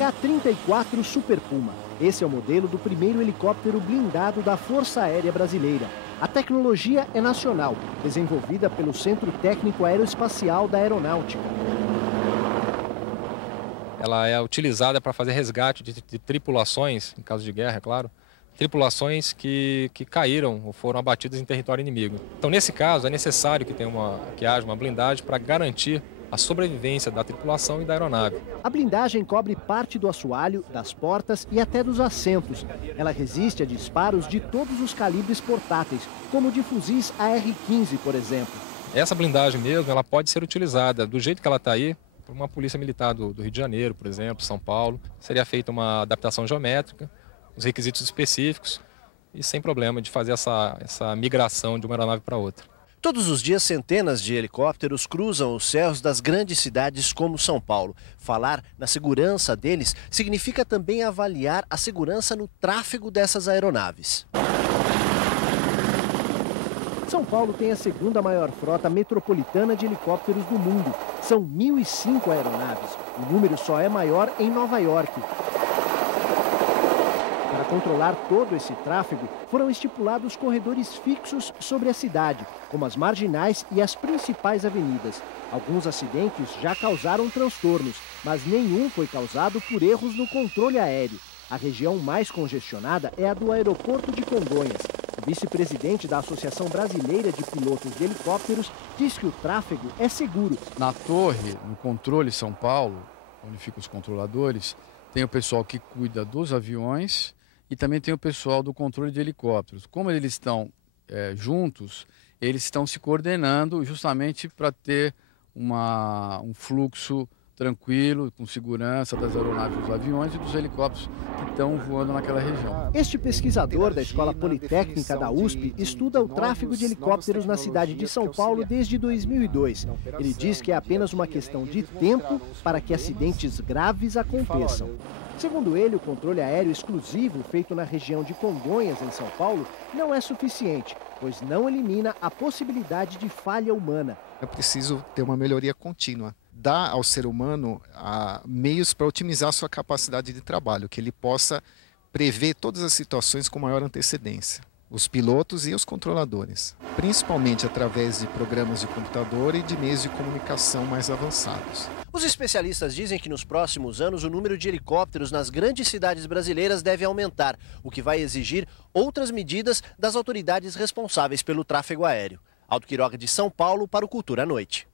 H-34 Super Puma. Esse é o modelo do primeiro helicóptero blindado da Força Aérea Brasileira. A tecnologia é nacional, desenvolvida pelo Centro Técnico Aeroespacial da Aeronáutica. Ela é utilizada para fazer resgate de tripulações, em caso de guerra, é claro, tripulações que caíram ou foram abatidas em território inimigo. Então, nesse caso, é necessário que haja uma blindagem para garantir a sobrevivência da tripulação e da aeronave. A blindagem cobre parte do assoalho, das portas e até dos assentos. Ela resiste a disparos de todos os calibres portáteis, como de fuzis AR-15, por exemplo. Essa blindagem mesmo, ela pode ser utilizada do jeito que ela está aí, por uma polícia militar do Rio de Janeiro, por exemplo, São Paulo. Seria feita uma adaptação geométrica, os requisitos específicos e sem problema de fazer essa migração de uma aeronave para outra. Todos os dias, centenas de helicópteros cruzam os céus das grandes cidades como São Paulo. Falar na segurança deles significa também avaliar a segurança no tráfego dessas aeronaves. São Paulo tem a segunda maior frota metropolitana de helicópteros do mundo. São 1.005 aeronaves. O número só é maior em Nova York. Para controlar todo esse tráfego, foram estipulados corredores fixos sobre a cidade, como as marginais e as principais avenidas. Alguns acidentes já causaram transtornos, mas nenhum foi causado por erros no controle aéreo. A região mais congestionada é a do aeroporto de Congonhas. O vice-presidente da Associação Brasileira de Pilotos de Helicópteros diz que o tráfego é seguro. Na torre, no controle São Paulo, onde ficam os controladores, tem o pessoal que cuida dos aviões e também tem o pessoal do controle de helicópteros. Como eles estão juntos, eles estão se coordenando justamente para ter um fluxo tranquilo, com segurança das aeronaves, dos aviões e dos helicópteros que estão voando naquela região. Este pesquisador da Escola Politécnica da USP estuda o tráfego de helicópteros na cidade de São Paulo desde 2002. Ele diz que é apenas uma questão de tempo para que acidentes graves aconteçam. Segundo ele, o controle aéreo exclusivo feito na região de Congonhas, em São Paulo, não é suficiente, pois não elimina a possibilidade de falha humana. É preciso ter uma melhoria contínua. Dá ao ser humano meios para otimizar sua capacidade de trabalho, que ele possa prever todas as situações com maior antecedência. Os pilotos e os controladores, principalmente através de programas de computador e de meios de comunicação mais avançados. Os especialistas dizem que nos próximos anos o número de helicópteros nas grandes cidades brasileiras deve aumentar, o que vai exigir outras medidas das autoridades responsáveis pelo tráfego aéreo. Aldo Quiroga, de São Paulo, para o Cultura à Noite.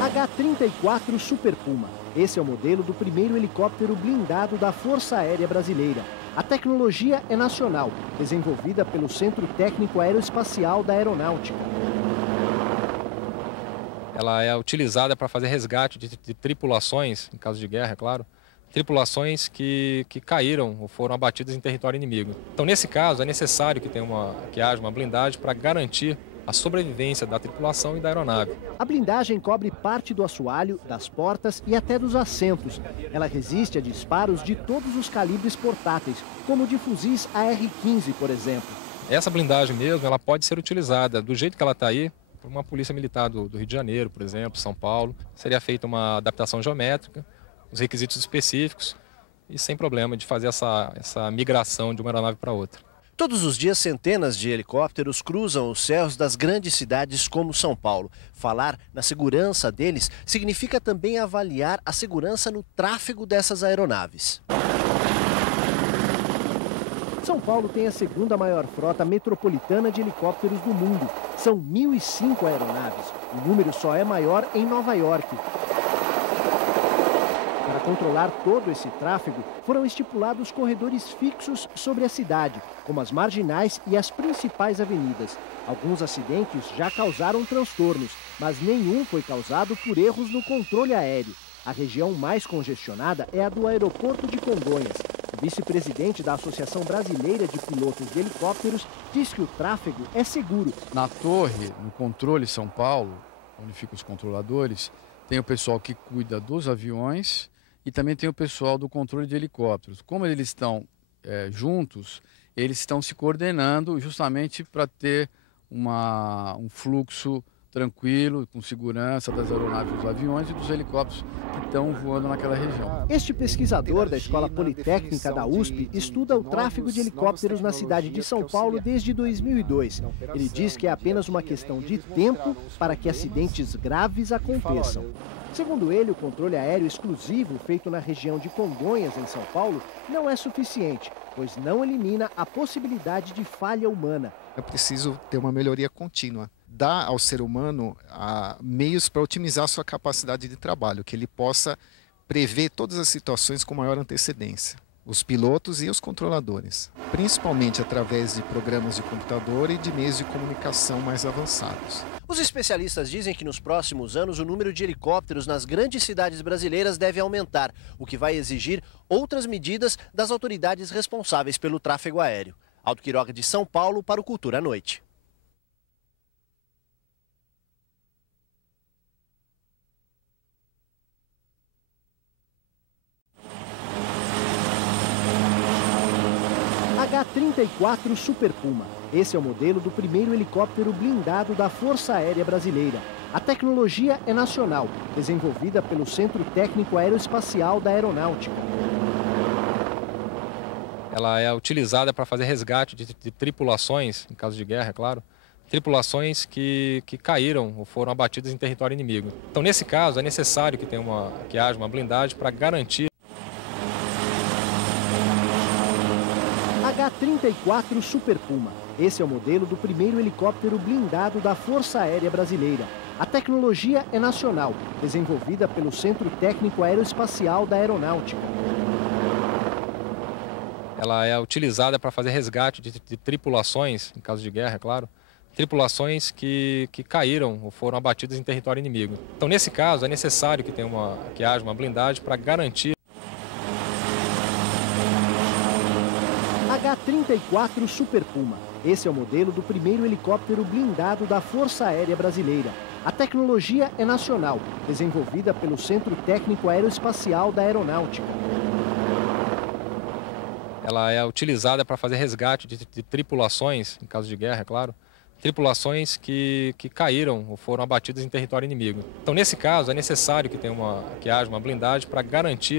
H-34 Super Puma. Esse é o modelo do primeiro helicóptero blindado da Força Aérea Brasileira. A tecnologia é nacional, desenvolvida pelo Centro Técnico Aeroespacial da Aeronáutica. Ela é utilizada para fazer resgate de tripulações, em caso de guerra, é claro, tripulações que caíram ou foram abatidas em território inimigo. Então, nesse caso, é necessário que haja uma blindagem para garantir a sobrevivência da tripulação e da aeronave. A blindagem cobre parte do assoalho, das portas e até dos assentos. Ela resiste a disparos de todos os calibres portáteis, como de fuzis AR-15, por exemplo. Essa blindagem mesmo, ela pode ser utilizada do jeito que ela está aí, por uma polícia militar do Rio de Janeiro, por exemplo, São Paulo. Seria feita uma adaptação geométrica, os requisitos específicos e sem problema de fazer essa migração de uma aeronave para outra. Todos os dias, centenas de helicópteros cruzam os céus das grandes cidades como São Paulo. Falar na segurança deles significa também avaliar a segurança no tráfego dessas aeronaves. São Paulo tem a segunda maior frota metropolitana de helicópteros do mundo. São 1.005 aeronaves. O número só é maior em Nova York. Para controlar todo esse tráfego, foram estipulados corredores fixos sobre a cidade, como as marginais e as principais avenidas. Alguns acidentes já causaram transtornos, mas nenhum foi causado por erros no controle aéreo. A região mais congestionada é a do aeroporto de Congonhas. O vice-presidente da Associação Brasileira de Pilotos de Helicópteros diz que o tráfego é seguro. Na torre, no controle São Paulo, onde ficam os controladores, tem o pessoal que cuida dos aviões e também tem o pessoal do controle de helicópteros. Como eles estão juntos, eles estão se coordenando justamente para ter um fluxo tranquilo, com segurança das aeronaves, dos aviões e dos helicópteros que estão voando naquela região. Este pesquisador da Escola Politécnica da USP estuda o tráfego de helicópteros na cidade de São Paulo desde 2002. Ele diz que é apenas uma questão de tempo para que acidentes graves aconteçam. Segundo ele, o controle aéreo exclusivo feito na região de Congonhas, em São Paulo, não é suficiente, pois não elimina a possibilidade de falha humana. É preciso ter uma melhoria contínua. Dar ao ser humano meios para otimizar sua capacidade de trabalho, que ele possa prever todas as situações com maior antecedência. Os pilotos e os controladores, principalmente através de programas de computador e de meios de comunicação mais avançados. Os especialistas dizem que nos próximos anos o número de helicópteros nas grandes cidades brasileiras deve aumentar, o que vai exigir outras medidas das autoridades responsáveis pelo tráfego aéreo. Aldo Quiroga, de São Paulo, para o Cultura à Noite. H-34 Super Puma. Esse é o modelo do primeiro helicóptero blindado da Força Aérea Brasileira. A tecnologia é nacional, desenvolvida pelo Centro Técnico Aeroespacial da Aeronáutica. Ela é utilizada para fazer resgate de tripulações, em caso de guerra, é claro, tripulações que caíram ou foram abatidas em território inimigo. Então, nesse caso, é necessário que haja uma blindagem para garantir. H-34 Super Puma. Esse é o modelo do primeiro helicóptero blindado da Força Aérea Brasileira. A tecnologia é nacional, desenvolvida pelo Centro Técnico Aeroespacial da Aeronáutica. Ela é utilizada para fazer resgate de tripulações, em caso de guerra, é claro, tripulações que caíram ou foram abatidas em território inimigo. Então, nesse caso, é necessário que haja uma blindagem para garantir. H-34 Super Puma. Esse é o modelo do primeiro helicóptero blindado da Força Aérea Brasileira. A tecnologia é nacional, desenvolvida pelo Centro Técnico Aeroespacial da Aeronáutica. Ela é utilizada para fazer resgate de tripulações, em caso de guerra, é claro, tripulações que caíram ou foram abatidas em território inimigo. Então, nesse caso, é necessário que haja uma blindagem para garantir.